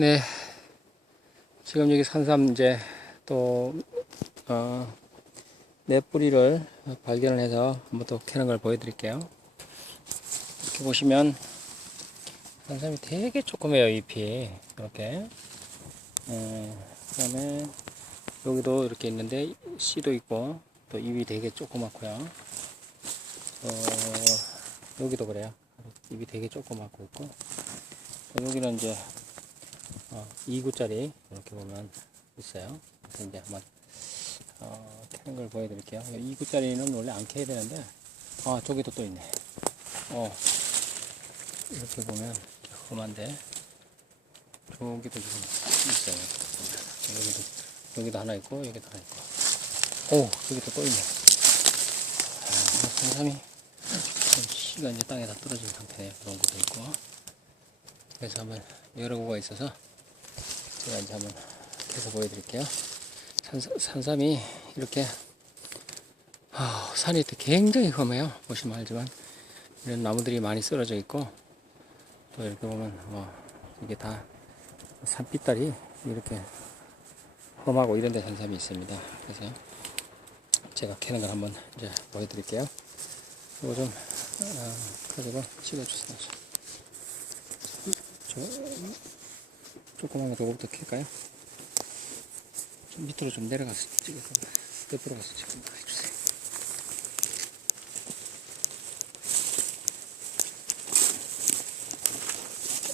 네. 지금 여기 산삼 이제 또, 어, 네 뿌리를 발견을 해서 한번 또 캐는 걸 보여드릴게요. 이렇게 보시면 산삼이 되게 조그매요, 잎이. 이렇게. 어, 그 다음에 여기도 이렇게 있는데 씨도 있고 또 잎이 되게 조그맣고요. 어, 여기도 그래요. 잎이 되게 조그맣고 있고 또 여기는 이제 어, 2구짜리 이렇게 보면 있어요. 그래서 이제 한번 어, 캐는 걸 보여드릴게요. 2구짜리는 원래 안 캐야 되는데 아 저기도 또 있네. 어 이렇게 보면 험한데 저기도 지금 있어요. 여기도 여기도 하나 있고 여기도 하나 있고 오 여기도 또 있네. 아, 산삼이 좀 씨가 이제 땅에 다 떨어진 상태네요. 그런 것도 있고 그래서 한번 여러 구가 있어서 제가 이제 한번 해서 보여드릴게요. 산, 산삼이 이렇게 아, 산이 굉장히 험해요. 보시면 알지만 이런 나무들이 많이 쓰러져 있고 또 이렇게 보면 뭐 이게 다 산빛달이 이렇게 험하고 이런 데 산삼이 있습니다. 그래서 제가 캐는 걸 한번 이제 보여드릴게요. 이거 좀 어, 가지고 찍어주세요. 저 조그만 거 저거부터 킬까요? 좀 밑으로 좀 내려가서 찍어서 옆으로 가서 찍어 해주세요.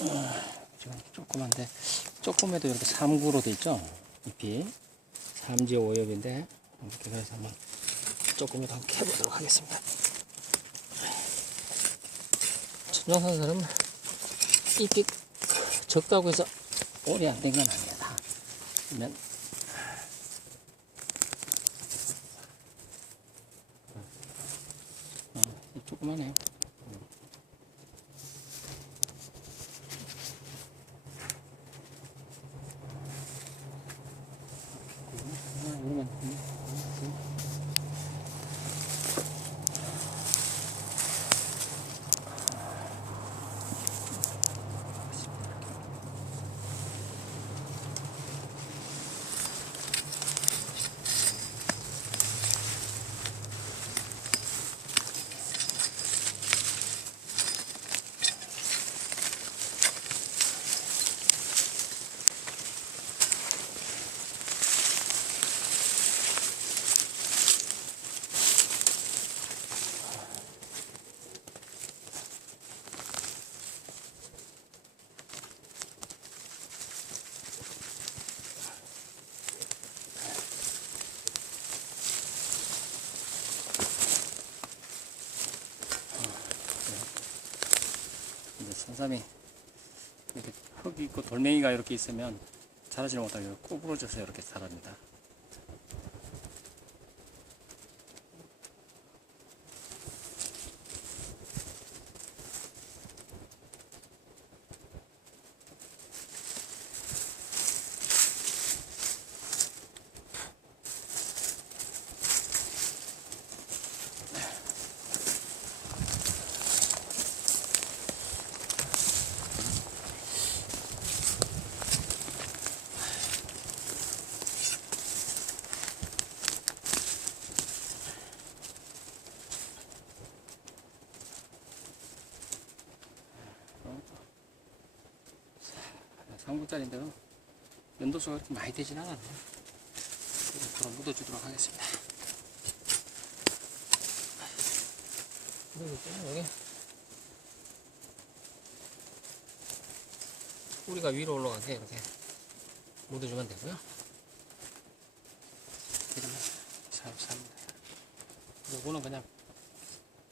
아, 지금 조그만데 조금에도 이렇게 3구로 돼 있죠? 잎이 3지 5엽인데 이렇게 해서 한번 조금이라도 한번 캐보도록 하겠습니다. 천정산사는 잎이 적다고 해서 오래 안 된 건 아니야 다. 그러면 어, 잎 조그만해요. 이러면 산삼이 이렇게 흙이 있고 돌멩이가 이렇게 있으면 자라지를 못하게 구부러져서 이렇게 자랍니다. 삼구짜리인데도 연도수가 그렇게 많이 되진 않았네요. 바로 묻어주도록 하겠습니다. 여기. 뿌리가 위로 올라가게 이렇게 묻어주면 되고요. 삽니다. 요거는 그냥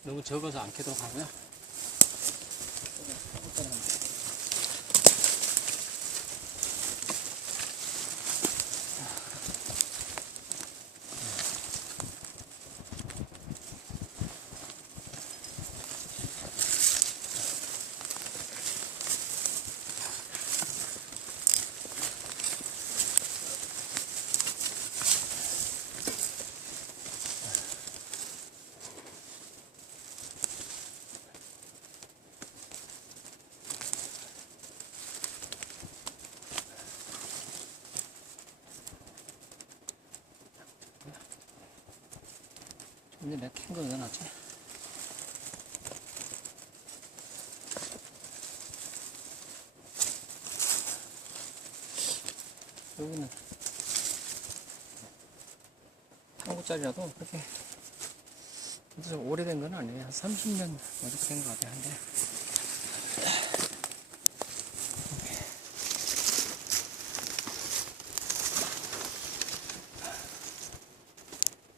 너무 적어서 안 캐도록 하고요. 근데 내가 캔거 어디다 놨지? 여기는 한국짜리라도 그렇게 오래된 건 아니에요. 한 30년 뭐 이렇게 된것 같아요. 한데.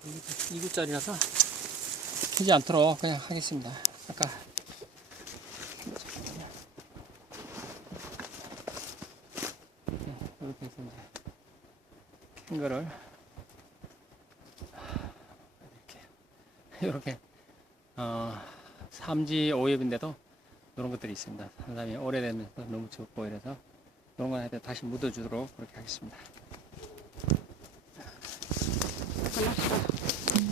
2구짜리라서 키지 않도록 그냥 하겠습니다. 아까 이렇게 해서 이제 캥거를 이렇게 이렇게 어 삼지 오엽인데도 이런 것들이 있습니다. 사람이 오래되면서 너무 적고 이래서 이런 건 해도 다시 묻어주도록 그렇게 하겠습니다. 끝났어.